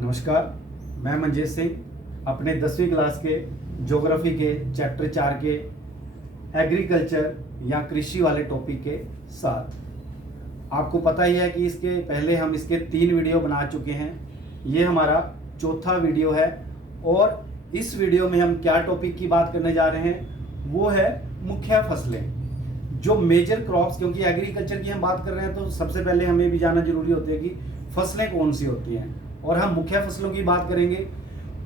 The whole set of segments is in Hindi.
नमस्कार, मैं मंजेश सिंह अपने 10वीं क्लास के ज्योग्राफी के चैप्टर 4 के एग्रीकल्चर या कृषि वाले टॉपिक के साथ। आपको पता ही है कि इसके पहले हम इसके 3 वीडियो बना चुके हैं। ये हमारा चौथा वीडियो है और इस वीडियो में हम क्या टॉपिक की बात करने जा रहे हैं, वो है मुख्य फसलें, जो मेजर क्रॉप्स। क्योंकि एग्रीकल्चर की हम बात कर रहे हैं तो सबसे पहले हमें भी जानना जरूरी होता है कि फसलें कौन सी होती हैं, और हम मुख्य फसलों की बात करेंगे।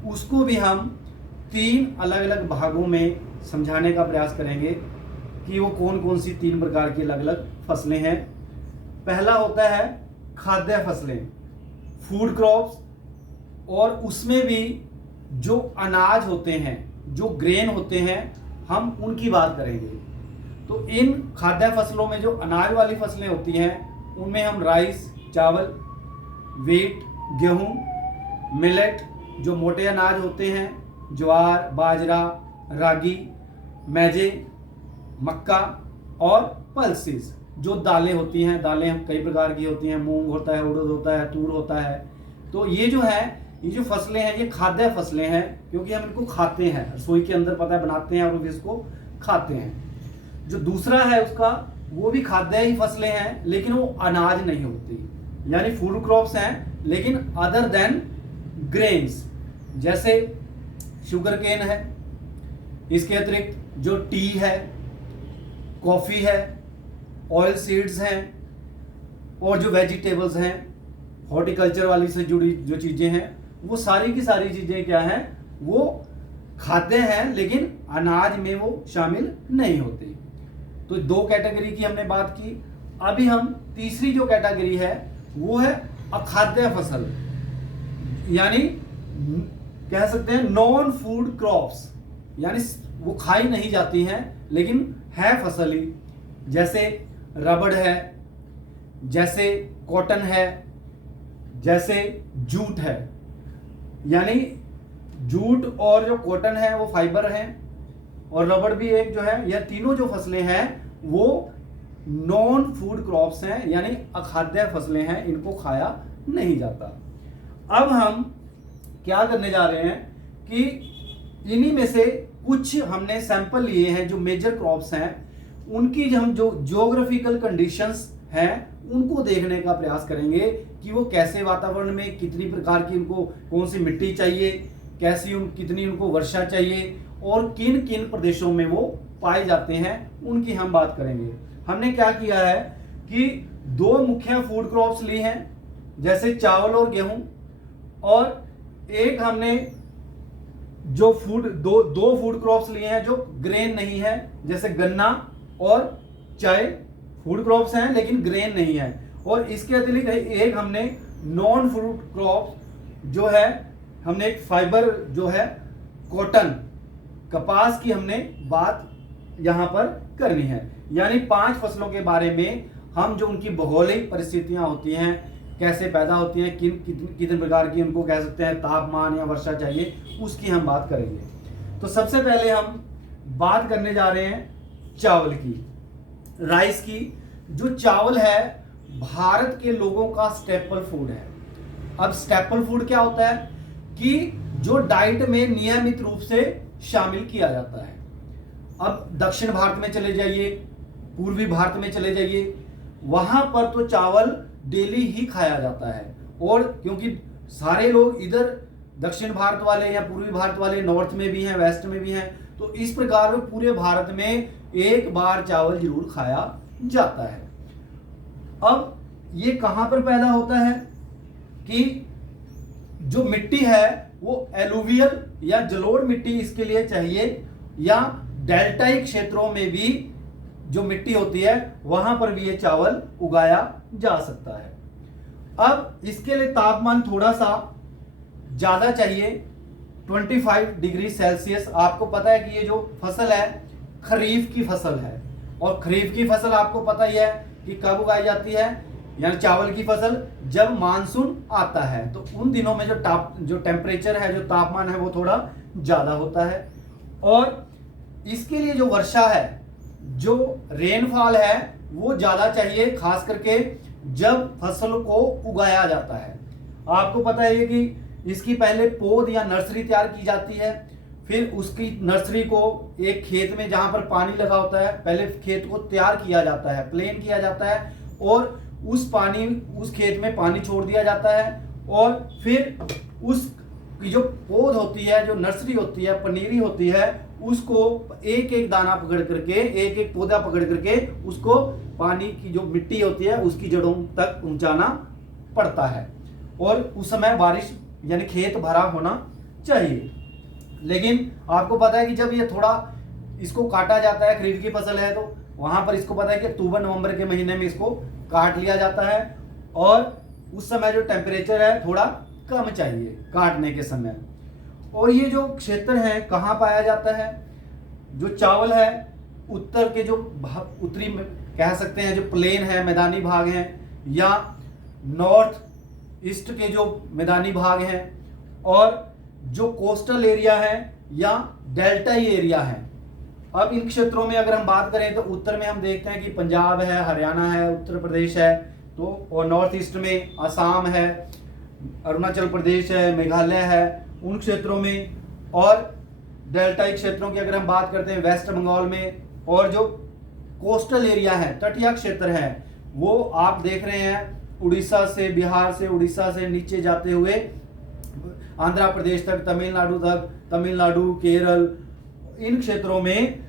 उसको भी हम 3 अलग अलग भागों में समझाने का प्रयास करेंगे कि वो कौन कौन सी 3 प्रकार की अलग अलग फसलें हैं। पहला होता है खाद्य फसलें, फूड क्रॉप्स, और उसमें भी जो अनाज होते हैं, जो ग्रेन होते हैं, हम उनकी बात करेंगे। तो इन खाद्य फसलों में जो अनाज वाली फसलें होती हैं उनमें हम राइस, चावल, व्हीट, गेहूं, मिलेट जो मोटे अनाज होते हैं, ज्वार, बाजरा, रागी, मैजे, मक्का, और पल्सेस जो दालें होती हैं। दालें हम कई प्रकार की होती हैं, मूंग होता है, उड़द होता है, तूर होता है। तो ये जो फसलें हैं ये खाद्य फसलें हैं, क्योंकि हम इनको खाते हैं, रसोई के अंदर पता है बनाते हैं और फिर इसको खाते हैं। जो दूसरा है उसका, वो भी खाद्य ही फसलें हैं लेकिन वो अनाज नहीं होती, यानी फूड क्रॉप्स हैं लेकिन अदर देन ग्रेन्स, जैसे शुगर केन है, इसके अतिरिक्त जो टी है, कॉफी है, ऑयल सीड्स हैं, और जो वेजिटेबल्स हैं, हॉर्टिकल्चर वाली से जुड़ी जो चीजें हैं, वो सारी की सारी चीजें क्या हैं, वो खाद्य हैं लेकिन अनाज में वो शामिल नहीं होती। तो 2 कैटेगरी की हमने बात की। अभी हम तीसरी जो कैटेगरी है वो है अखाद्य फसल, यानी कह सकते हैं नॉन फूड क्रॉप्स, यानी वो खाई नहीं जाती हैं लेकिन है फसल ही। जैसे रबड़ है, जैसे कॉटन है, जैसे जूट है। यानी जूट और जो कॉटन है वो फाइबर है, और रबड़ भी एक जो है, यह तीनों जो फसलें हैं वो नॉन फूड क्रॉप्स हैं, यानी अखाद्य फसलें हैं, इनको खाया नहीं जाता। अब हम क्या करने जा रहे हैं कि इन्हीं में से कुछ हमने सैंपल लिए हैं जो मेजर क्रॉप्स हैं, उनकी हम जो ज्योग्राफिकल कंडीशंस हैं उनको देखने का प्रयास करेंगे कि वो कैसे वातावरण में, कितनी प्रकार की उनको कौन सी मिट्टी चाहिए, कितनी उनको वर्षा चाहिए, और किन किन प्रदेशों में वो पाए जाते हैं, उनकी हम बात करेंगे। हमने क्या किया है कि 2 मुख्य फूड क्रॉप्स ली हैं, जैसे चावल और गेहूं, और एक हमने जो दो फूड क्रॉप्स लिए हैं जो ग्रेन नहीं है, जैसे गन्ना और चाय फूड क्रॉप्स हैं लेकिन ग्रेन नहीं है। और इसके अतिरिक्त एक हमने नॉन फूड क्रॉप्स जो है, हमने एक फाइबर जो है कॉटन, कपास की हमने बात यहां पर करनी है। यानी 5 फसलों के बारे में हम जो उनकी भौगोलिक परिस्थितियां होती हैं, कैसे पैदा होती हैं, कितने प्रकार की उनको कह सकते हैं तापमान या वर्षा चाहिए, उसकी हम बात करेंगे। तो सबसे पहले हम बात करने जा रहे हैं चावल की, राइस की। जो चावल है भारत के लोगों का स्टेपल फूड है। अब स्टेपल फूड क्या होता है कि जो डाइट में नियमित रूप से शामिल किया जाता है। अब दक्षिण भारत में चले जाइए, पूर्वी भारत में चले जाइए, वहां पर तो चावल डेली ही खाया जाता है। और क्योंकि सारे लोग इधर दक्षिण भारत वाले या पूर्वी भारत वाले नॉर्थ में भी हैं, वेस्ट में भी हैं, तो इस प्रकार में पूरे भारत में एक बार चावल जरूर खाया जाता है। अब ये कहां पर पैदा होता है कि जो मिट्टी है वो एलुवियल या जलोढ़ मिट्टी इसके लिए चाहिए, या डेल्टाई क्षेत्रों में भी जो मिट्टी होती है वहां पर भी ये चावल उगाया जा सकता है। अब इसके लिए तापमान थोड़ा सा ज्यादा चाहिए, 25 डिग्री सेल्सियस। आपको पता है कि ये जो फसल है खरीफ की फसल है, और खरीफ की फसल आपको पता ही है कि कब उगाई जाती है, यानी चावल की फसल जब मानसून आता है। तो उन दिनों में जो टेम्परेचर है, जो तापमान है, वो थोड़ा ज्यादा होता है। और इसके लिए जो वर्षा है, जो रेनफॉल है, वो ज्यादा चाहिए, खास करके जब फसल को उगाया जाता है। आपको पता है कि इसकी पहले पौध या नर्सरी तैयार की जाती है। फिर उसकी नर्सरी को एक खेत में जहां पर पानी लगा होता है, पहले खेत को तैयार किया जाता है, प्लेन किया जाता है, और उस खेत में पानी छोड़ दिया जाता है। और फिर उस की जो पौध होती है, जो नर्सरी होती है, पनीरी होती है, उसको एक एक दाना पकड़ करके, एक एक पौधा पकड़ करके उसको पानी की जो मिट्टी होती है उसकी जड़ों तक पहुंचाना पड़ता है। और उस समय बारिश यानी खेत भरा होना चाहिए। लेकिन आपको पता है कि जब ये थोड़ा इसको काटा जाता है, खरीफ की फसल है, तो वहां पर इसको पता है कि अक्टूबर नवंबर के महीने में इसको काट लिया जाता है। और उस समय जो टेम्परेचर है थोड़ा कम चाहिए काटने के समय। और ये जो क्षेत्र है कहाँ पाया जाता है? जो चावल है उत्तर के जो उत्तरी में कह सकते हैं, जो प्लेन है, मैदानी भाग हैं, या नॉर्थ ईस्ट के जो मैदानी भाग हैं, और जो कोस्टल एरिया है या डेल्टाई एरिया है। अब इन क्षेत्रों में अगर हम बात करें तो उत्तर में हम देखते हैं कि पंजाब है, हरियाणा है, उत्तर प्रदेश है, तो और नॉर्थ ईस्ट में असम है, अरुणाचल प्रदेश है, मेघालय है, उन क्षेत्रों में। और डेल्टाई क्षेत्रों की अगर हम बात करते हैं वेस्ट बंगाल में। और जो कोस्टल एरिया है, तटीय क्षेत्र है, वो आप देख रहे हैं उड़ीसा से, बिहार से, उड़ीसा से नीचे जाते हुए आंध्र प्रदेश तक, तमिलनाडु, केरल, इन क्षेत्रों में।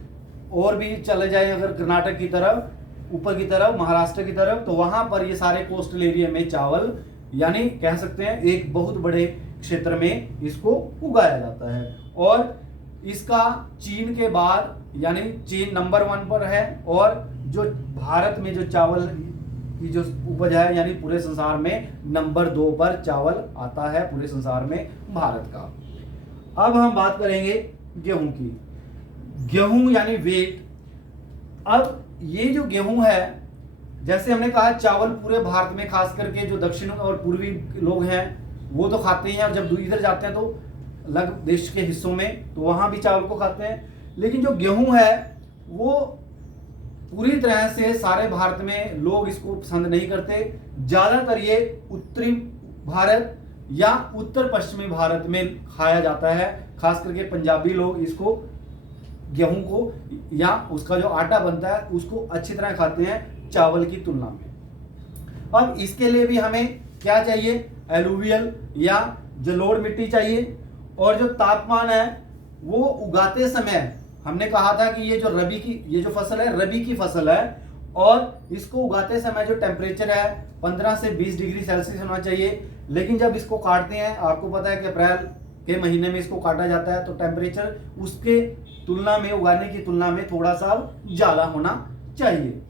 और भी चले जाए अगर कर्नाटक की तरफ, ऊपर की तरफ, महाराष्ट्र की तरफ, तो वहां पर ये सारे कोस्टल एरिया में चावल यानी कह सकते हैं एक बहुत बड़े क्षेत्र में इसको उगाया जाता है। और इसका चीन के बाद यानी चीन नंबर 1 पर है। और जो भारत में जो चावल की जो उपज है यानी पूरे संसार में नंबर 2 पर चावल आता है, पूरे संसार में भारत का। अब हम बात करेंगे गेहूं की। गेहूं यानी वेट। अब ये जो गेहूं है, जैसे हमने कहा चावल पूरे भारत में खास करके जो दक्षिण और पूर्वी लोग हैं वो तो खाते हैं, और जब इधर जाते हैं तो अलग देश के हिस्सों में तो वहां भी चावल को खाते हैं। लेकिन जो गेहूं है वो पूरी तरह से सारे भारत में लोग इसको पसंद नहीं करते। ज्यादातर ये उत्तरी भारत या उत्तर पश्चिमी भारत में खाया जाता है। खास करके पंजाबी लोग इसको, गेहूं को या उसका जो आटा बनता है उसको अच्छी तरह खाते हैं चावल की तुलना में। अब इसके लिए भी हमें क्या चाहिए? एलुवियल या जलोढ़ मिट्टी चाहिए। और जो तापमान है वो उगाते समय हमने कहा था कि ये जो रबी की ये जो फसल है रबी की फसल है, और इसको उगाते समय जो टेम्परेचर है 15 से 20 डिग्री सेल्सियस होना चाहिए। लेकिन जब इसको काटते हैं, आपको पता है कि अप्रैल के महीने में इसको काटा जाता है, तो टेम्परेचर उसके तुलना में, उगाने की तुलना में थोड़ा सा ज्यादा होना चाहिए।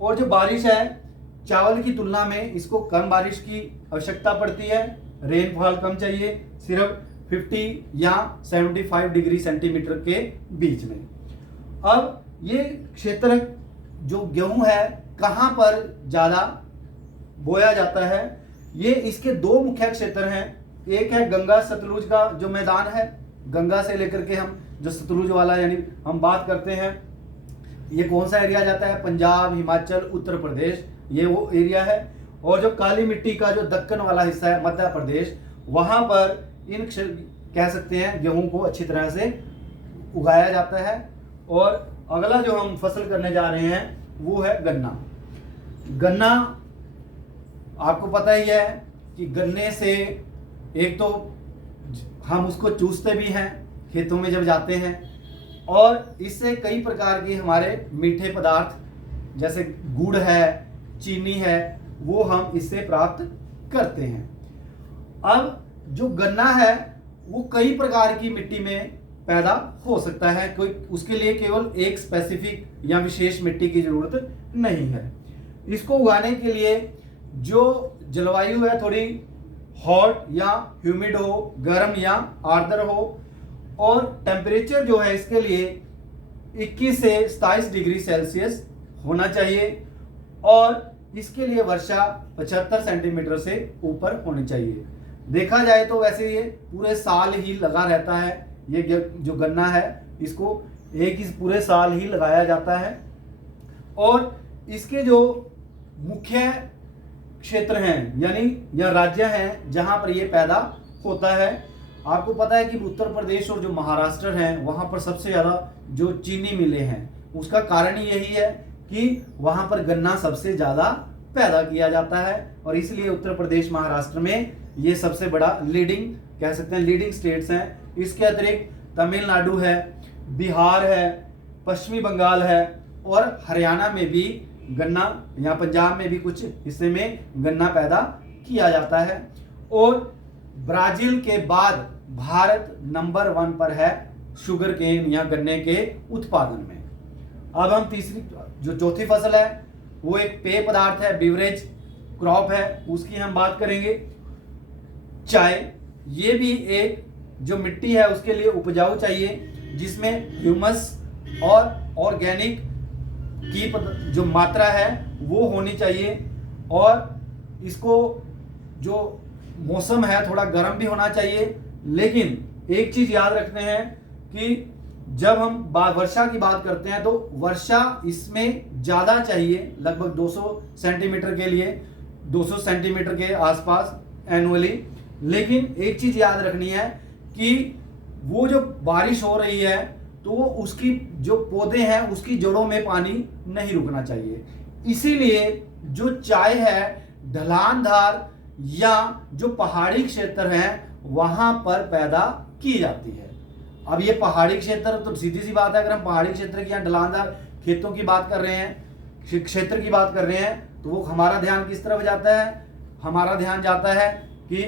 और जो बारिश है चावल की तुलना में इसको कम बारिश की आवश्यकता पड़ती है। रेनफॉल कम चाहिए, सिर्फ 50 या 75 डिग्री सेंटीमीटर के बीच में। अब ये क्षेत्र जो गेहूं है कहां पर ज्यादा बोया जाता है? ये इसके 2 मुख्य क्षेत्र हैं। एक है गंगा सतलुज का जो मैदान है, गंगा से लेकर के हम जो सतलुज वाला यानी हम बात करते हैं, ये कौन सा एरिया जाता है? पंजाब, हिमाचल, उत्तर प्रदेश, ये वो एरिया है। और जो काली मिट्टी का जो दक्कन वाला हिस्सा है, मध्य प्रदेश, वहां पर इन कह सकते हैं गेहूं को अच्छी तरह से उगाया जाता है। और अगला जो हम फसल करने जा रहे हैं वो है गन्ना। गन्ना आपको पता ही है कि गन्ने से एक तो हम उसको चूसते भी हैं खेतों में जब जाते हैं, और इससे कई प्रकार के हमारे मीठे पदार्थ जैसे गुड़ है, चीनी है, वो हम इससे प्राप्त करते हैं। अब जो गन्ना है वो कई प्रकार की मिट्टी में पैदा हो सकता है, कोई उसके लिए केवल एक स्पेसिफिक या विशेष मिट्टी की जरूरत नहीं है। इसको उगाने के लिए जो जलवायु है थोड़ी हॉट या ह्यूमिड हो, गर्म या आर्द्र हो, और टेम्परेचर जो है इसके लिए 21 से 27 डिग्री सेल्सियस होना चाहिए, और इसके लिए वर्षा 75 सेंटीमीटर से ऊपर होनी चाहिए। देखा जाए तो वैसे ये पूरे साल ही लगा रहता है। ये जो गन्ना है इसको एक ही पूरे साल ही लगाया जाता है। और इसके जो मुख्य क्षेत्र हैं यानी या राज्य हैं जहां पर ये पैदा होता है। आपको पता है कि उत्तर प्रदेश और जो महाराष्ट्र हैं वहाँ पर सबसे ज़्यादा जो चीनी मिलें हैं, उसका कारण ही यही है कि वहाँ पर गन्ना सबसे ज़्यादा पैदा किया जाता है और इसलिए उत्तर प्रदेश महाराष्ट्र में ये सबसे बड़ा लीडिंग कह सकते हैं, लीडिंग स्टेट्स हैं। इसके अतिरिक्त तमिलनाडु है, बिहार है, पश्चिमी बंगाल है और हरियाणा में भी गन्ना या पंजाब में भी कुछ हिस्से में गन्ना पैदा किया जाता है। और ब्राजील के बाद भारत नंबर 1 पर है शुगर केन या गन्ने के उत्पादन में। अब हम तीसरी जो चौथी फसल है वो एक पेय पदार्थ है, बीवरेज क्रॉप है, उसकी हम बात करेंगे। चाय, ये भी एक जो मिट्टी है उसके लिए उपजाऊ चाहिए, जिसमें ह्यूमस और ऑर्गेनिक की जो मात्रा है वो होनी चाहिए और इसको जो मौसम है थोड़ा गर्म भी होना चाहिए। लेकिन एक चीज याद रखते हैं कि जब हम वर्षा की बात करते हैं तो वर्षा इसमें ज्यादा चाहिए, लगभग 200 सेंटीमीटर के लिए 200 सेंटीमीटर के आसपास एनुअली। लेकिन एक चीज याद रखनी है कि वो जो बारिश हो रही है तो वो उसकी जो पौधे हैं उसकी जड़ों में पानी नहीं रुकना चाहिए। इसीलिए जो चाय है ढलानदार या जो पहाड़ी क्षेत्र है वहां पर पैदा की जाती है। अब ये पहाड़ी क्षेत्र तो सीधी सी बात है, अगर हम पहाड़ी क्षेत्र की या ढलानदार खेतों की बात कर रहे हैं, क्षेत्र की बात कर रहे हैं, तो वो हमारा ध्यान किस तरफ जाता है? हमारा ध्यान जाता है कि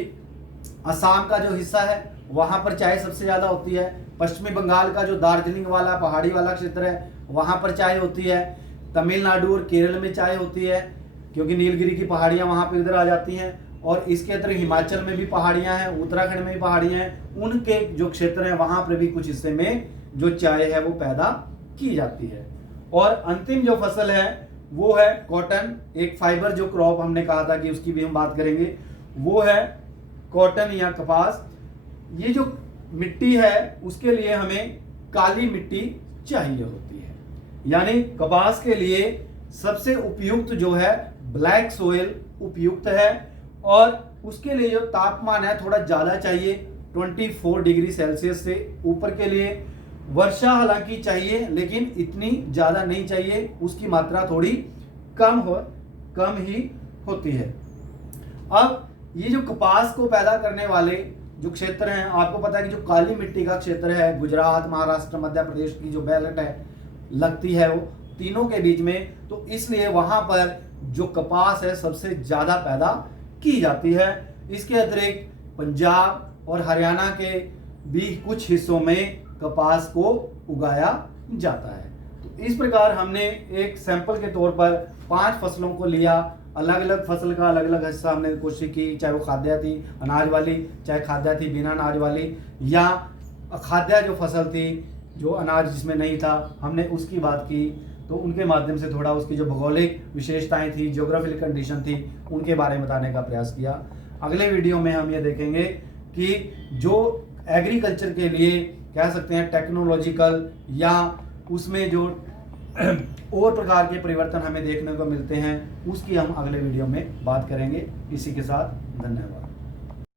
असम का जो हिस्सा है वहां पर चाय सबसे ज्यादा होती है। पश्चिमी बंगाल का जो दार्जिलिंग वाला पहाड़ी वाला क्षेत्र है वहां पर चाय होती है। तमिलनाडु और केरल में चाय होती है क्योंकि नीलगिरी की पहाड़ियां वहां पर इधर आ जाती हैं। और इसके अतिरिक्त हिमाचल में भी पहाड़ियां हैं, उत्तराखंड में भी पहाड़ियां हैं, उनके जो क्षेत्र हैं वहां पर भी कुछ हिस्से में जो चाय है वो पैदा की जाती है। और अंतिम जो फसल है वो है कॉटन, एक फाइबर जो क्रॉप हमने कहा था कि उसकी भी हम बात करेंगे, वो है कॉटन या कपास। ये जो मिट्टी है उसके लिए हमें काली मिट्टी चाहिए होती है, यानी कपास के लिए सबसे उपयुक्त जो है ब्लैक सोइल उपयुक्त है और उसके लिए जो तापमान है थोड़ा ज्यादा चाहिए, 24 डिग्री सेल्सियस से ऊपर के लिए। वर्षा हालांकि चाहिए लेकिन इतनी ज्यादा नहीं चाहिए, उसकी मात्रा थोड़ी कम ही होती है। अब ये जो कपास को पैदा करने वाले जो क्षेत्र हैं, आपको पता है कि जो काली मिट्टी का क्षेत्र है गुजरात, महाराष्ट्र, मध्य प्रदेश की जो बेल्ट है लगती है वो तीनों के बीच में, तो इसलिए वहां पर जो कपास है सबसे ज्यादा पैदा की जाती है। इसके अतिरिक्त पंजाब और हरियाणा के भी कुछ हिस्सों में कपास को उगाया जाता है। तो इस प्रकार हमने एक सैंपल के तौर पर 5 फसलों को लिया, अलग अलग फसल का अलग अलग हिस्सा हमने कोशिश की, चाहे वो खाद्य थी अनाज वाली, चाहे खाद्य थी बिना अनाज वाली, या अखाद्य जो फसल थी जो अनाज जिसमें नहीं था हमने उसकी बात की। तो उनके माध्यम से थोड़ा उसकी जो भौगोलिक विशेषताएं थी, ज्योग्राफिकल कंडीशन थी, उनके बारे में बताने का प्रयास किया। अगले वीडियो में हम ये देखेंगे कि जो एग्रीकल्चर के लिए कह सकते हैं टेक्नोलॉजिकल या उसमें जो और प्रकार के परिवर्तन हमें देखने को मिलते हैं उसकी हम अगले वीडियो में बात करेंगे। इसी के साथ धन्यवाद।